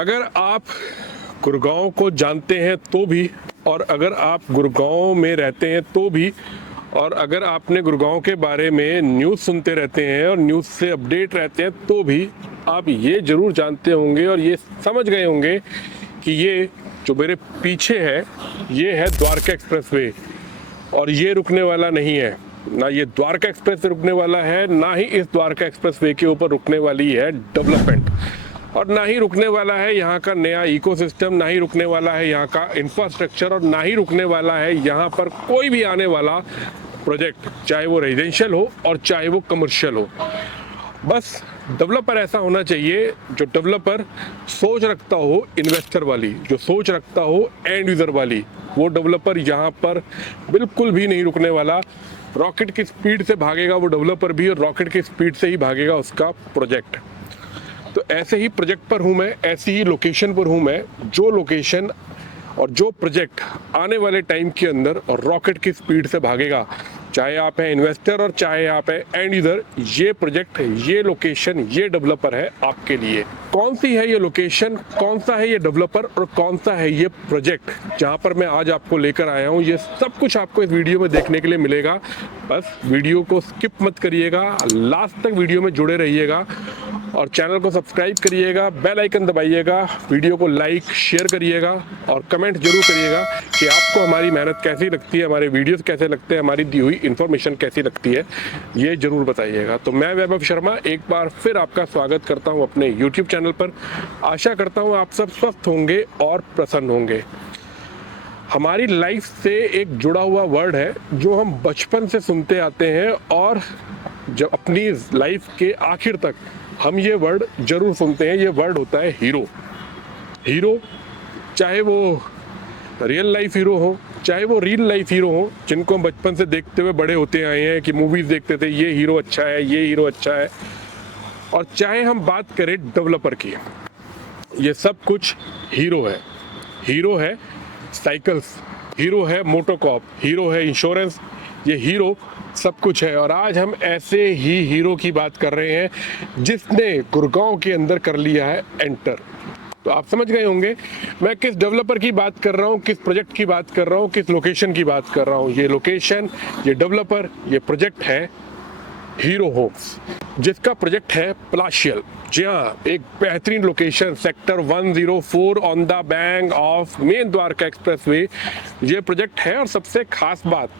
अगर आप गुड़गांव को जानते हैं तो भी, और अगर आप गुड़गांव में रहते हैं तो भी, और अगर आपने गुड़गांव के बारे में न्यूज़ सुनते रहते हैं और न्यूज़ से अपडेट रहते हैं तो भी आप ये ज़रूर जानते होंगे और ये समझ गए होंगे कि ये जो मेरे पीछे है ये है द्वारका एक्सप्रेसवे, और ये रुकने वाला नहीं है। ना ये द्वारका एक्सप्रेस रुकने वाला है, ना ही इस द्वारका एक्सप्रेसवे के ऊपर रुकने वाली है डेवलपमेंट, और ना ही रुकने वाला है यहाँ का नया इकोसिस्टम, ना ही रुकने वाला है यहाँ का इंफ्रास्ट्रक्चर, और ना ही रुकने वाला है यहाँ पर कोई भी आने वाला प्रोजेक्ट, चाहे वो रेजिडेंशियल हो और चाहे वो कमर्शियल हो। बस डेवलपर ऐसा होना चाहिए जो डेवलपर सोच रखता हो इन्वेस्टर वाली, जो सोच रखता हो एंड यूज़र वाली। वो डेवलपर यहाँ पर बिल्कुल भी नहीं रुकने वाला। रॉकेट की स्पीड से भागेगा वो डेवलपर भी, और रॉकेट की स्पीड से ही भागेगा उसका प्रोजेक्ट। तो ऐसे ही प्रोजेक्ट पर हूँ मैं, ऐसी ही लोकेशन पर हूँ मैं, जो लोकेशन और जो प्रोजेक्ट आने वाले टाइम के अंदर और रॉकेट की स्पीड से भागेगा। चाहे आप हैं इन्वेस्टर और चाहे आप हैं एंड यूजर, ये प्रोजेक्ट, ये लोकेशन, ये डेवलपर है आपके लिए। कौन सी है ये लोकेशन, कौन सा है ये डेवलपर और कौन सा है ये प्रोजेक्ट जहाँ पर मैं आज आपको लेकर आया हूँ, ये सब कुछ आपको इस वीडियो में देखने के लिए मिलेगा। बस वीडियो को स्किप मत करिएगा, लास्ट तक वीडियो में जुड़े रहिएगा और चैनल को सब्सक्राइब करिएगा, बेल आइकन दबाइएगा, वीडियो को लाइक शेयर करिएगा और कमेंट जरूर करिएगा कि आपको हमारी मेहनत कैसी लगती है, हमारे वीडियोस कैसे लगते हैं, हमारी दी हुई इन्फॉर्मेशन कैसी लगती है, ये जरूर बताइएगा। तो मैं वैभव शर्मा एक बार फिर आपका स्वागत करता हूँ अपने यूट्यूब चैनल पर। आशा करता हूँ आप सब स्वस्थ होंगे और प्रसन्न होंगे। हमारी लाइफ से एक जुड़ा हुआ वर्ड है जो हम बचपन से सुनते आते हैं और जब अपनी लाइफ के आखिर तक हम ये वर्ड जरूर सुनते हैं। ये वर्ड होता है हीरो। हीरो, चाहे वो रियल लाइफ हीरो हो, चाहे वो रियल लाइफ हीरो हो, जिनको हम बचपन से देखते हुए बड़े होते आए हैं कि मूवीज देखते थे ये हीरो अच्छा है, ये हीरो अच्छा है, और चाहे हम बात करें डेवलपर की, ये सब कुछ हीरो है। हीरो है साइकिल्स, हीरो है मोटोकॉप, हीरो है इंश्योरेंस, ये हीरो सब कुछ है। और आज हम ऐसे ही हीरो की बात कर रहे हैं जिसने गुड़गांव के अंदर कर लिया है एंटर। तो आप समझ गए होंगे मैं किस डेवलपर की बात कर रहा हूँ, किस प्रोजेक्ट की बात कर रहा हूँ, किस लोकेशन की बात कर रहा हूँ। ये लोकेशन, ये डेवलपर, ये प्रोजेक्ट है हीरो होम्स, जिसका प्रोजेक्ट है पलाशियल। जी हाँ, एक बेहतरीन location, sector 104 on the bank of main Dwarka expressway ये प्रोजेक्ट है। और सबसे खास बात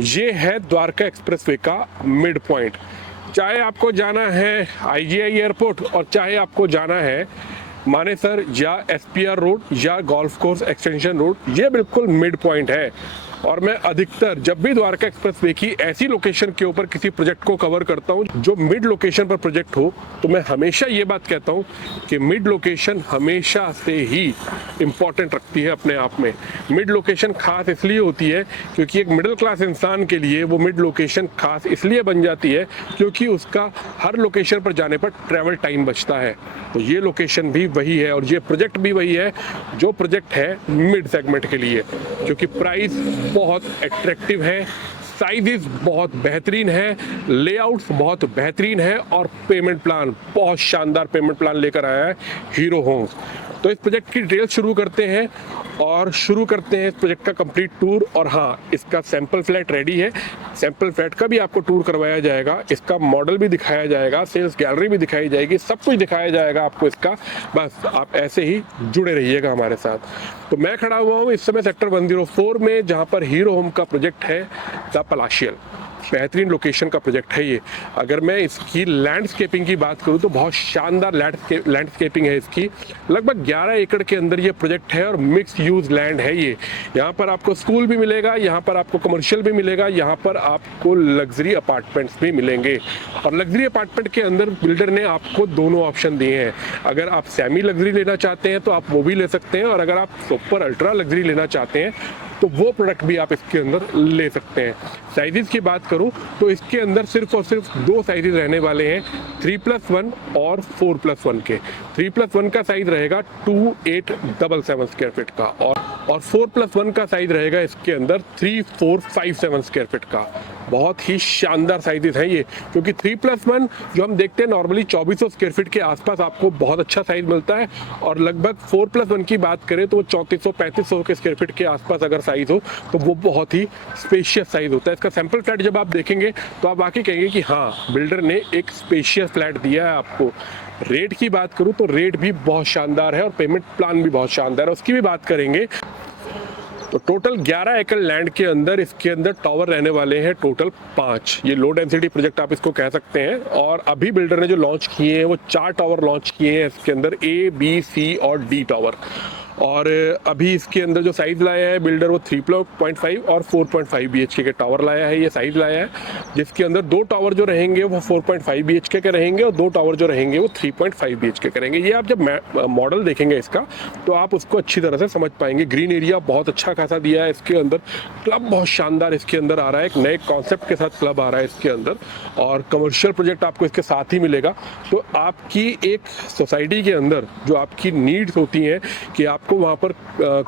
ये है द्वारका एक्सप्रेसवे का मिड पॉइंट। चाहे आपको जाना है IGI एयरपोर्ट और चाहे आपको जाना है मानेसर या SPR रोड या गोल्फ कोर्स एक्सटेंशन रोड, ये बिल्कुल मिड पॉइंट है। और मैं अधिकतर जब भी द्वारका एक्सप्रेसवे की ऐसी लोकेशन के ऊपर किसी प्रोजेक्ट को कवर करता हूं जो मिड लोकेशन पर प्रोजेक्ट हो, तो मैं हमेशा ये बात कहता हूं कि मिड लोकेशन हमेशा से ही इम्पॉर्टेंट रखती है अपने आप में। मिड लोकेशन खास इसलिए होती है क्योंकि एक मिडिल क्लास इंसान के लिए वो मिड लोकेशन खास इसलिए बन जाती है क्योंकि उसका हर लोकेशन पर जाने पर ट्रैवल टाइम बचता है। तो ये लोकेशन भी वही है और ये प्रोजेक्ट भी वही है जो प्रोजेक्ट है मिड सेगमेंट के लिए, क्योंकि प्राइस बहुत अट्रैक्टिव है, साइजेस बहुत बेहतरीन है, लेआउट्स बहुत बेहतरीन है और पेमेंट प्लान, बहुत शानदार पेमेंट प्लान लेकर आया है हीरो होम्स। तो इस प्रोजेक्ट की डिटेल शुरू करते हैं और शुरू करते हैं इस प्रोजेक्ट का कंप्लीट टूर। और हाँ, इसका सैंपल फ्लैट रेडी है, सैंपल फ्लैट का भी आपको टूर करवाया जाएगा, इसका मॉडल भी दिखाया जाएगा, सेल्स गैलरी भी दिखाई जाएगी, सब कुछ दिखाया जाएगा आपको इसका। बस आप ऐसे ही जुड़े रहिएगा हमारे साथ। तो मैं खड़ा हुआ हूँ इस समय सेक्टर 104 में, जहाँ पर हीरो होम का प्रोजेक्ट है द पलाशियल। बेहतरीन लोकेशन का प्रोजेक्ट है ये। अगर मैं इसकी लैंडस्केपिंग की बात करूं तो बहुत शानदार लैंडस्केपिंग है इसकी। लगभग 11 एकड़ के अंदर ये प्रोजेक्ट है और मिक्स यूज लैंड है ये। यहाँ पर आपको स्कूल भी मिलेगा, यहाँ पर आपको कमर्शियल भी मिलेगा, यहाँ पर आपको लग्जरी अपार्टमेंट्स भी मिलेंगे। और लग्जरी अपार्टमेंट के अंदर बिल्डर ने आपको दोनों ऑप्शन दिए हैं। अगर आप सेमी लग्जरी लेना चाहते हैं तो आप वो भी ले सकते हैं, और अगर आप सुपर अल्ट्रा लग्जरी लेना चाहते हैं तो वो प्रोडक्ट भी आप इसके अंदर ले सकते हैं। साइजेस की बात करूं तो इसके अंदर सिर्फ और सिर्फ 2 साइजेस रहने वाले हैं, 3+1 और 4+1 के। 3+1 का साइज रहेगा 2877 स्क्वायर फीट का, और 4+1 का साइज रहेगा इसके अंदर 3457 स्क्वायर फीट का। बहुत ही शानदार साइजेस हैं ये, क्योंकि 3+1 जो हम देखते हैं नॉर्मली 2400 स्क्वायर फीट के आसपास आपको बहुत अच्छा साइज मिलता है, और लगभग 4+1 की बात करें तो 3400-3500 के स्क्वायर फीट के आसपास अगर साइज हो तो वो बहुत ही स्पेशियस साइज होता है। इसका सैंपल फ्लैट जब आप देखेंगे तो आप वाकई कहेंगे कि हाँ, बिल्डर ने एक स्पेशियस फ्लैट दिया है आपको। रेट की बात करूं तो रेट भी बहुत शानदार है और पेमेंट प्लान भी बहुत शानदार है, उसकी भी बात करेंगे। तो टोटल 11 एकड़ लैंड के अंदर इसके अंदर टावर रहने वाले हैं टोटल 5। ये लो डेंसिटी प्रोजेक्ट आप इसको कह सकते हैं, और अभी बिल्डर ने जो लॉन्च किए हैं वो 4 टावर लॉन्च किए हैं इसके अंदर, A, B, C और D टावर। और अभी इसके अंदर जो साइज़ लाया है बिल्डर वो 3.5 और 4.5 BHK के टावर लाया है, ये साइज़ लाया है, जिसके अंदर 2 टावर जो रहेंगे वो 4.5 BHK के रहेंगे और 2 टावर जो रहेंगे वो 3.5 BHK के रहेंगे। ये आप जब मॉडल देखेंगे इसका तो आप उसको अच्छी तरह से समझ पाएंगे। ग्रीन एरिया बहुत अच्छा खासा दिया है इसके अंदर, क्लब बहुत शानदार इसके अंदर आ रहा है, एक नए कॉन्सेप्ट के साथ क्लब आ रहा है इसके अंदर, और कमर्शियल प्रोजेक्ट आपको इसके साथ ही मिलेगा। तो आपकी एक सोसाइटी के अंदर जो आपकी नीड्स होती हैं कि आपको वहाँ पर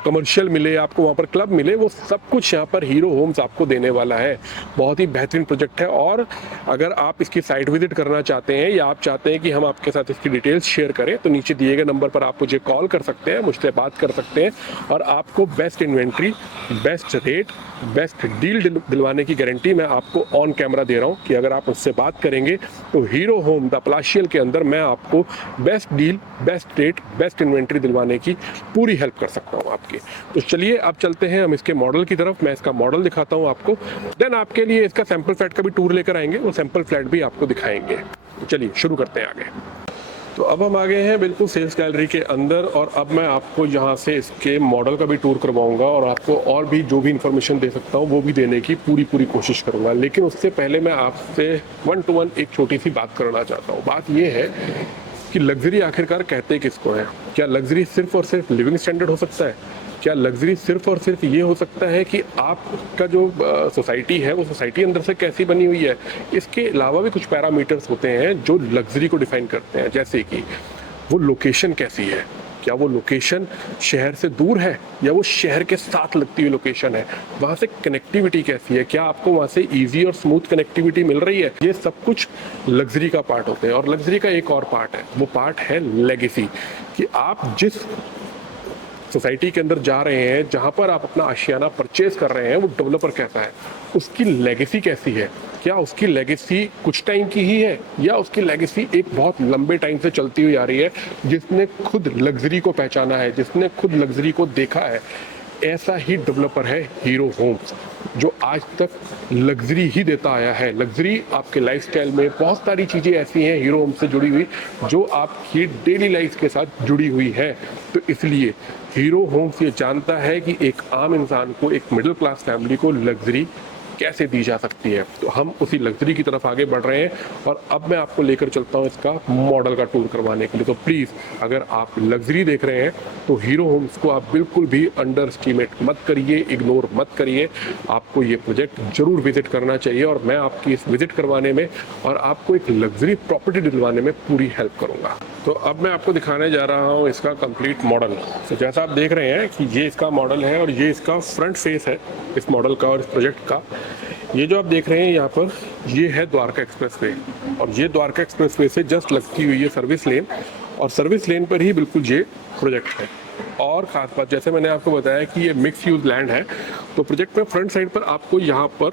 कमर्शियल मिले, आपको वहाँ पर क्लब मिले, वो सब कुछ यहाँ पर हीरो होम्स आपको देने वाला है। बहुत ही बेहतरीन प्रोजेक्ट है, और अगर आप इसकी साइट विजिट करना चाहते हैं या आप चाहते हैं कि हम आपके साथ इसकी डिटेल्स शेयर करें तो नीचे दिए गए नंबर पर आप मुझे कॉल कर सकते हैं, मुझसे बात कर सकते हैं, और आपको best inventory, best rate, best deal दिलवाने की गारंटी मैं आपको ऑन कैमरा दे रहा हूँ कि अगर आप मुझसे बात करेंगे तो हीरो होम द पलाशियल के अंदर मैं आपको best deal, best rate, best inventory दिलवाने की पूरी हेल्प कर सकता हूँ आपकी। तो चलिए अब चलते हैं हम इसके मॉडल की तरफ, मैं इसका मॉडल दिखाता हूँ आपको, देन आपके लिए इसका सैंपल फ्लैट का भी टूर लेकर आएंगे, वो सैंपल फ्लैट भी आपको दिखाएंगे। चलिए शुरू करते हैं आगे। तो अब हम आ गए हैं बिल्कुल सेल्स गैलरी के अंदर, और अब मैं आपको यहाँ से इसके मॉडल का भी टूर करवाऊंगा और आपको और भी जो भी इन्फॉर्मेशन दे सकता हूँ वो भी देने की पूरी कोशिश करूँगा। लेकिन उससे पहले मैं आपसे 1 to 1 एक छोटी सी बात करना चाहता हूँ। बात ये है कि लग्जरी आखिरकार कहते किसको है? क्या लग्जरी सिर्फ और सिर्फ लिविंग स्टैंडर्ड हो सकता है? क्या लग्जरी सिर्फ और सिर्फ ये हो सकता है कि आपका जो सोसाइटी है वो सोसाइटी अंदर से कैसी बनी हुई है? इसके अलावा भी कुछ पैरामीटर्स होते हैं जो लग्जरी को डिफाइन करते हैं, जैसे कि वो लोकेशन कैसी है, क्या वो लोकेशन शहर से दूर है या वो शहर के साथ लगती हुई लोकेशन है, वहाँ से कनेक्टिविटी कैसी है, क्या आपको वहाँ से इजी और स्मूथ कनेक्टिविटी मिल रही है, ये सब कुछ लग्जरी का पार्ट होते हैं। और लग्जरी का एक और पार्ट है, वो पार्ट है लेगेसी, कि आप जिस सोसाइटी के अंदर जा रहे हैं, जहाँ पर आप अपना आशियाना परचेज कर रहे हैं, वो डेवलपर कैसा है, उसकी लेगेसी कैसी है, क्या उसकी लेगेसी कुछ टाइम की ही है या उसकी लेगेसी एक बहुत लंबे टाइम से चलती हुई आ रही है, जिसने खुद लग्जरी को पहचाना है, जिसने खुद लग्जरी को देखा है। ऐसा ही डेवलपर है हीरो होम्स, जो आज तक लग्जरी ही देता आया है। लग्जरी आपके लाइफस्टाइल में बहुत सारी चीज़ें ऐसी हैं हीरो होम्स से जुड़ी हुई जो आपकी डेली लाइफ के साथ जुड़ी हुई है। तो इसलिए हीरो होम्स ये जानता है कि एक आम इंसान को, एक मिडिल क्लास फैमिली को लग्जरी कैसे दी जा सकती है। तो हम उसी लग्जरी की तरफ आगे बढ़ रहे हैं, और अब मैं आपको लेकर चलता हूं इसका मॉडल का टूर करवाने के लिए। तो प्लीज़ अगर आप लग्जरी देख रहे हैं तो हीरो होम्स को आप बिल्कुल भी अंडर एस्टिमेट मत करिए, इग्नोर मत करिए। आपको ये प्रोजेक्ट जरूर विजिट करना चाहिए, और मैं आपकी इस विजिट करवाने में और आपको एक लग्जरी प्रॉपर्टी दिलवाने में पूरी हेल्प करूँगा। तो अब मैं आपको दिखाने जा रहा हूँ इसका कंप्लीट मॉडल। तो जैसा आप देख रहे हैं कि ये इसका मॉडल है, और ये इसका फ्रंट फेस है इस मॉडल का और इस प्रोजेक्ट का। ये जो आप देख रहे हैं यहाँ पर, ये है द्वारका एक्सप्रेसवे, और ये द्वारका एक्सप्रेसवे से जस्ट लगती हुई है सर्विस लेन, और सर्विस लेन पर ही बिल्कुल ये प्रोजेक्ट है। और खास बात, जैसे मैंने आपको बताया कि ये मिक्स यूज लैंड है, तो प्रोजेक्ट में फ्रंट साइड पर आपको यहाँ पर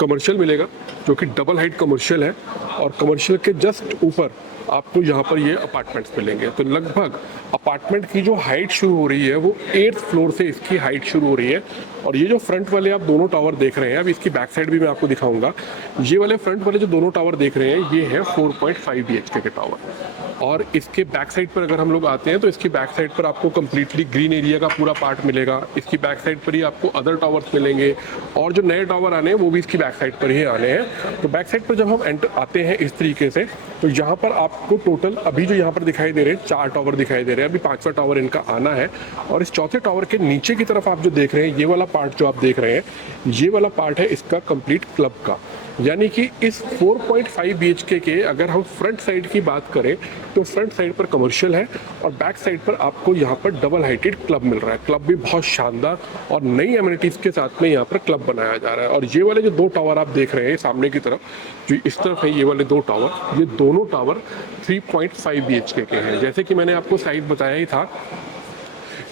कमर्शियल मिलेगा जो कि डबल हाइट कमर्शियल है, और कमर्शियल के जस्ट ऊपर आपको यहाँ पर ये अपार्टमेंट्स मिलेंगे। तो लगभग अपार्टमेंट की जो हाइट शुरू हो रही है वो 8th फ्लोर से इसकी हाइट शुरू हो रही है। और ये जो फ्रंट वाले आप दोनों टावर देख रहे हैं, अब इसकी बैक साइड भी मैं आपको दिखाऊंगा। ये वाले फ्रंट वाले जो दोनों टावर देख रहे हैं, ये है 4.5 BHK के टावर। और इसके बैक साइड पर अगर हम लोग आते हैं तो इसकी बैक साइड पर आपको कंप्लीटली ग्रीन एरिया का पूरा पार्ट मिलेगा। इसकी बैक साइड पर ही आपको अदर टावर्स मिलेंगे, और जो नए टावर आने हैं वो भी इसकी बैक साइड पर ही आने हैं। तो बैक साइड पर जब हम एंटर आते हैं इस तरीके से, तो यहाँ पर आपको टोटल अभी जो यहाँ पर दिखाई दे रहे हैं 4 टावर दिखाई दे रहे हैं। अभी 5वां टावर इनका आना है, और इस चौथे टावर के नीचे की तरफ आप जो देख रहे हैं, ये वाला पार्ट जो आप देख रहे हैं, ये वाला पार्ट है इसका कंप्लीट क्लब का। यानी कि इस 4.5 BHK के अगर हम फ्रंट साइड की बात करें तो फ्रंट साइड पर कमर्शियल है और बैक साइड पर आपको यहाँ पर डबल हाइटेड क्लब मिल रहा है। क्लब भी बहुत शानदार और नई एमिनिटीज़ के साथ में यहाँ पर क्लब बनाया जा रहा है। और ये वाले जो दो टावर आप देख रहे हैं सामने की तरफ, जो इस तरफ है ये वाले दो टावर, ये दोनों टावर 3.5 BHK के हैं। जैसे कि मैंने आपको साइज बताया ही था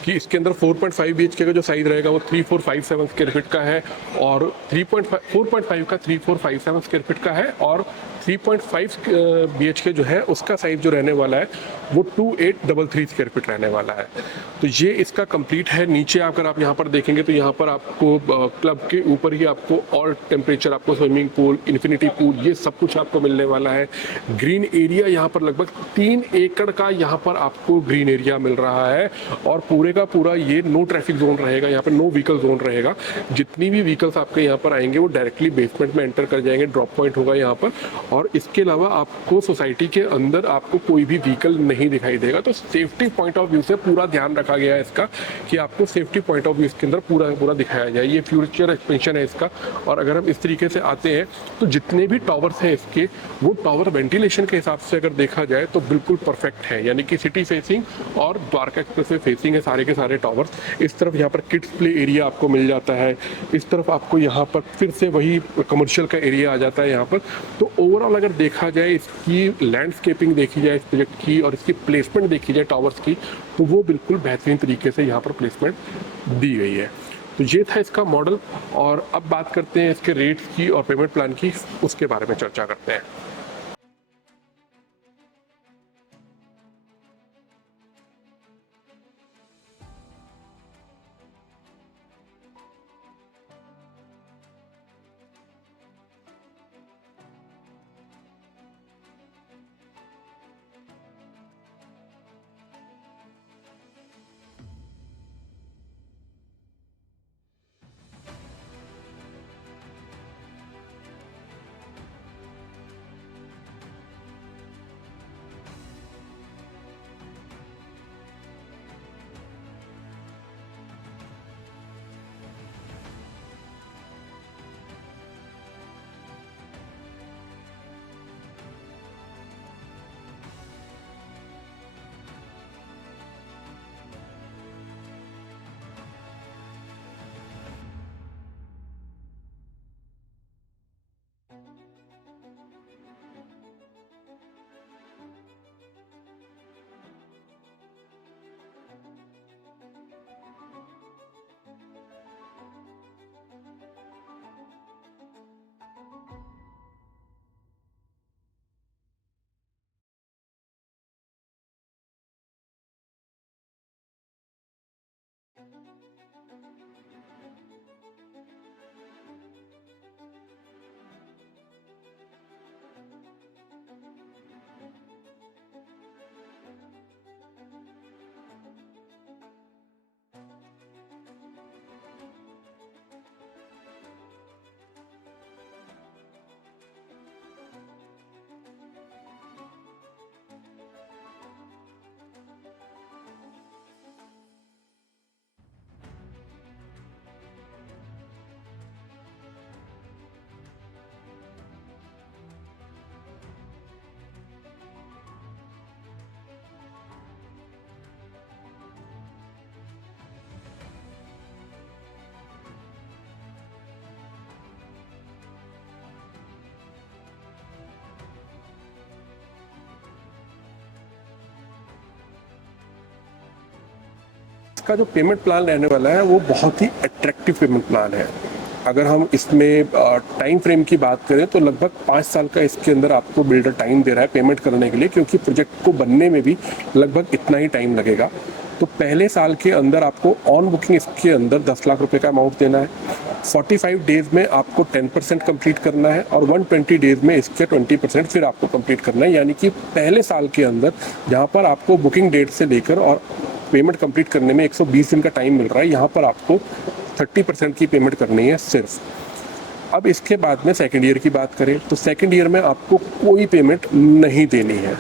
कि इसके अंदर 4.5 BHK का जो साइज रहेगा वो 3457 स्क्वायर फीट का है और 4.5 का 3457 स्क्वायर फीट का है और 3.5 BHK जो है उसका साइज जो रहने वाला है वो 2833 स्क्वायर फीट रहने वाला है। तो ये इसका कंप्लीट है। नीचे अगर आप यहाँ पर देखेंगे तो यहाँ पर आपको क्लब के ऊपर ही आपको और टेम्परेचर, आपको स्विमिंग पूल, इन्फिनिटी पूल, ये सब कुछ आपको मिलने वाला है। ग्रीन एरिया यहाँ पर लगभग 3 एकड़ का यहाँ पर आपको ग्रीन एरिया मिल रहा है और पूरे का पूरा ये नो ट्रैफिक जोन रहेगा। यहाँ पर नो व्हीकल जोन रहेगा। जितनी भी व्हीकल्स आपके यहाँ पर आएंगे वो डायरेक्टली बेसमेंट में एंटर कर जाएंगे। ड्रॉप पॉइंट होगा यहाँ पर और इसके अलावा आपको सोसाइटी के अंदर आपको कोई भी व्हीकल नहीं दिखाई देगा। तो सेफ्टी पॉइंट ऑफ व्यू से पूरा ध्यान रखा गया है इसका कि आपको सेफ्टी पॉइंट ऑफ व्यू इसके अंदर पूरा दिखाया जाए। ये फ्यूचर एक्सपेंशन है इसका। और अगर हम इस तरीके से आते हैं तो जितने भी टावर्स हैं इसके, वो टावर वेंटिलेशन के हिसाब से अगर देखा जाए तो बिल्कुल परफेक्ट है। यानी कि सिटी फेसिंग और द्वारका एक्सप्रेसवे फेसिंग है सारे के सारे टावर्स। इस तरफ यहाँ पर किड्स प्ले एरिया आपको मिल जाता है। इस तरफ आपको यहाँ पर फिर से वही कमर्शियल का एरिया आ जाता है यहाँ पर। तो ओवरऑल अगर देखा जाए, इसकी लैंडस्केपिंग देखी जाए इस प्रोजेक्ट की और इसकी प्लेसमेंट देखी जाए टावर्स की, तो वो बिल्कुल बेहतरीन तरीके से यहाँ पर प्लेसमेंट दी गई है। तो ये था इसका मॉडल। और अब बात करते हैं इसके रेट्स की और पेमेंट प्लान की, उसके बारे में चर्चा करते हैं। इसका जो पेमेंट प्लान रहने वाला है वो बहुत ही अट्रैक्टिव पेमेंट प्लान है। अगर हम इसमें टाइम फ्रेम की बात करें तो लगभग 5 साल का इसके अंदर आपको बिल्डर टाइम दे रहा है पेमेंट करने के लिए, क्योंकि प्रोजेक्ट को बनने में भी लगभग इतना ही टाइम लगेगा। तो पहले साल के अंदर आपको ऑन बुकिंग इसके अंदर 10 लाख रुपए का अमाउंट देना है। 45 डेज में आपको 10% कंप्लीट करना है और 120 डेज में इसके 20% फिर आपको कंप्लीट करना है। यानी कि पहले साल के अंदर जहाँ पर आपको बुकिंग डेट से लेकर और पेमेंट कंप्लीट करने में 120 दिन का टाइम मिल रहा है, यहाँ पर आपको 30% की पेमेंट करनी है सिर्फ। अब इसके बाद में सेकेंड ईयर की बात करें तो सेकेंड ईयर में आपको कोई पेमेंट नहीं देनी है।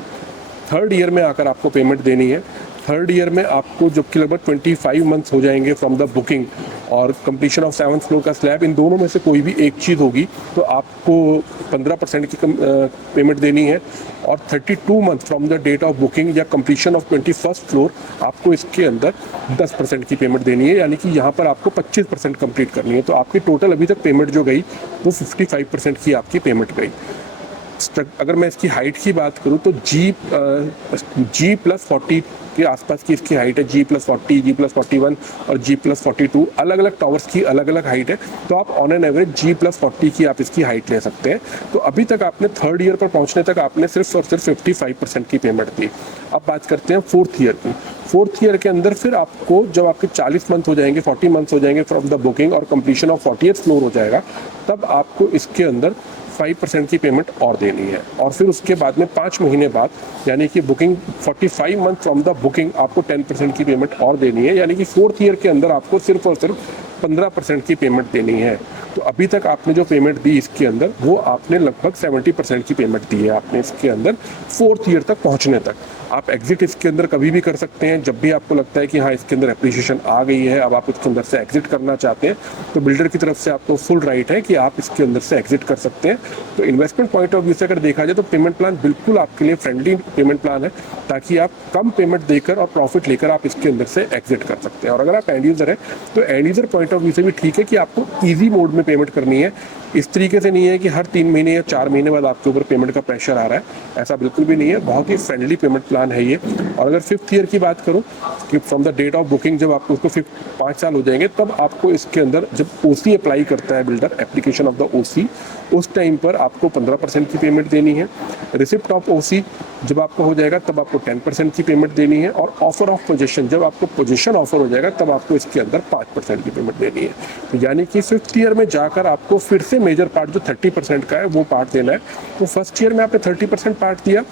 थर्ड ईयर में आकर आपको पेमेंट देनी है। थर्ड ईयर में आपको जबकि लगभग 25 मंथ्स हो जाएंगे फ्रॉम द बुकिंग, और कंप्लीशन ऑफ 7th फ्लोर का स्लैब, इन दोनों में से कोई भी एक चीज़ होगी तो आपको 15% की पेमेंट देनी है। और 32 month from the date of booking या कंप्लीशन ऑफ 21st फ्लोर आपको इसके अंदर 10% की पेमेंट देनी है, यानी कि यहाँ पर आपको 25% कंप्लीट करनी है। तो आपकी टोटल अभी तक पेमेंट जो गई वो 55% की आपकी पेमेंट गई। अगर मैं इसकी हाइट की बात करूँ तो G+40 के आसपास की इसकी हाइट है। G+40, G+41 और G+42 अलग अलग टावर्स की अलग अलग हाइट है। तो आप ऑन एन एवरेज G+40 की आप इसकी हाइट ले सकते हैं। तो अभी तक आपने 3rd ईयर पर पहुंचने तक आपने सिर्फ और सिर्फ 55% की पेमेंट दी। अब बात करते हैं 4th ईयर की। 4th ईयर के अंदर फिर आपको जब आपके 40 मंथ हो जाएंगे, 40 मंथ्स हो जाएंगे फ्रॉम द बुकिंग और कंप्लीशन ऑफ 40th फ्लोर हो जाएगा, तब आपको इसके अंदर 5% की पेमेंट और देनी है। और फिर उसके बाद में 5 महीने बाद, यानी कि booking 45 month from the booking, आपको 10% की पेमेंट और देनी है। यानी कि 4th ईयर के अंदर आपको सिर्फ और सिर्फ 15% की पेमेंट देनी है। तो अभी तक आपने जो पेमेंट दी इसके अंदर, वो आपने लगभग 70% की पेमेंट दी है आपने इसके अंदर 4th ईयर तक पहुंचने तक। आप एग्जिट इसके अंदर कभी भी कर सकते हैं, जब भी आपको लगता है कि हाँ इसके अंदर एप्रिसिएशन आ गई है, अब आप इसके अंदर से एग्जिट करना चाहते हैं, तो बिल्डर की तरफ से आपको फुल राइट है कि आप इसके अंदर से एग्जिट कर सकते हैं। तो इन्वेस्टमेंट पॉइंट ऑफ व्यू से अगर देखा जाए तो पेमेंट प्लान बिल्कुल आपके लिए फ्रेंडली पेमेंट प्लान है, ताकि आप कम पेमेंट देकर और प्रॉफिट लेकर आप इसके अंदर से एग्जिट कर सकते हैं। और अगर आप एंड यूजर हैं तो and user point of view से भी ठीक है कि आपको ईजी मोड में पेमेंट करनी है। इस तरीके से नहीं है कि हर 3 महीने या 4 महीने बाद आपके ऊपर पेमेंट का प्रेशर आ रहा है, ऐसा बिल्कुल भी नहीं है। बहुत ही फ्रेंडली पेमेंट प्लान है ये। और अगर 5th ईयर की बात करूं कि from the date of booking, जब आपको उसको 5 साल हो जाएंगे, तब आपको इसके अंदर जब OC अप्लाई करता है builder, application of the OC, उस टाइम पर आपको 15% की पेमेंट देनी है। रिसिप्ट ऑफ OC जब आपको हो जाएगा तब आपको 10% की पेमेंट देनी है। और ऑफर ऑफ पोजीशन, जब आपको पोजीशन ऑफर हो जाएगा तब आपको इसके अंदर 5% की पेमेंट देनी है। तो यानी कि 5th ईयर में जाकर आपको फिर से मेजर पार्ट जो 30% का है वो पार्ट देना है। तो 1st ईयर में आपने 30% पार्ट दिया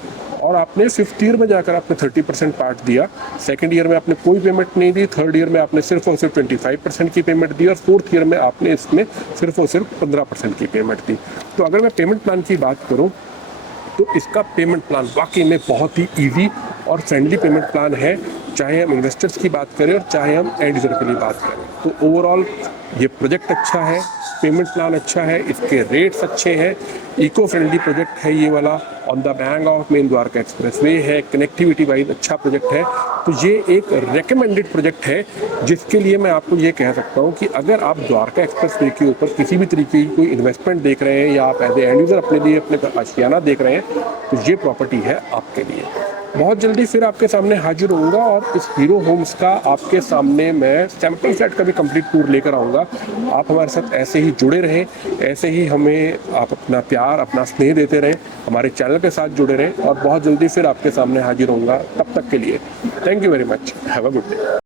और आपने 5th ईयर में जाकर आपने 30% पार्ट दिया। 2nd ईयर में आपने कोई पेमेंट नहीं दी। 3rd ईयर में आपने सिर्फ और सिर्फ 25% की पेमेंट दी और 4th ईयर में आपने इसमें सिर्फ और सिर्फ 15% की पेमेंट दी। तो अगर मैं पेमेंट प्लान की बात करूं तो इसका पेमेंट प्लान वाकई में बहुत ही इजी और फ्रेंडली पेमेंट प्लान है, चाहे हम इन्वेस्टर्स की बात करें और चाहे हम एंड यूजर के लिए बात करें। तो ओवरऑल ये प्रोजेक्ट अच्छा है, पेमेंट प्लान अच्छा है, इसके रेट्स अच्छे हैं, इको फ्रेंडली प्रोजेक्ट है ये वाला, on the bank of main Dwarka expressway है, कनेक्टिविटी वाइज अच्छा प्रोजेक्ट है। तो ये एक रेकमेंडेड प्रोजेक्ट है, जिसके लिए मैं आपको ये कह सकता हूँ कि अगर आप द्वारका एक्सप्रेसवे के ऊपर किसी भी तरीके की कोई इन्वेस्टमेंट देख रहे हैं या आप एज ए एंड यूजर अपने लिए अपने आशियाना देख रहे हैं, तो ये प्रॉपर्टी है आपके लिए। बहुत जल्दी फिर आपके सामने हाजिर होऊंगा और इस हीरो होम्स का आपके सामने मैं सैंपल फ्लैट का भी कंप्लीट टूर लेकर आऊँगा। आप हमारे साथ ऐसे ही जुड़े रहें, ऐसे ही हमें आप अपना प्यार, अपना स्नेह देते रहें, हमारे चैनल के साथ जुड़े रहें और बहुत जल्दी फिर आपके सामने हाजिर होऊंगा। तब तक के लिए thank you very much, have a good day.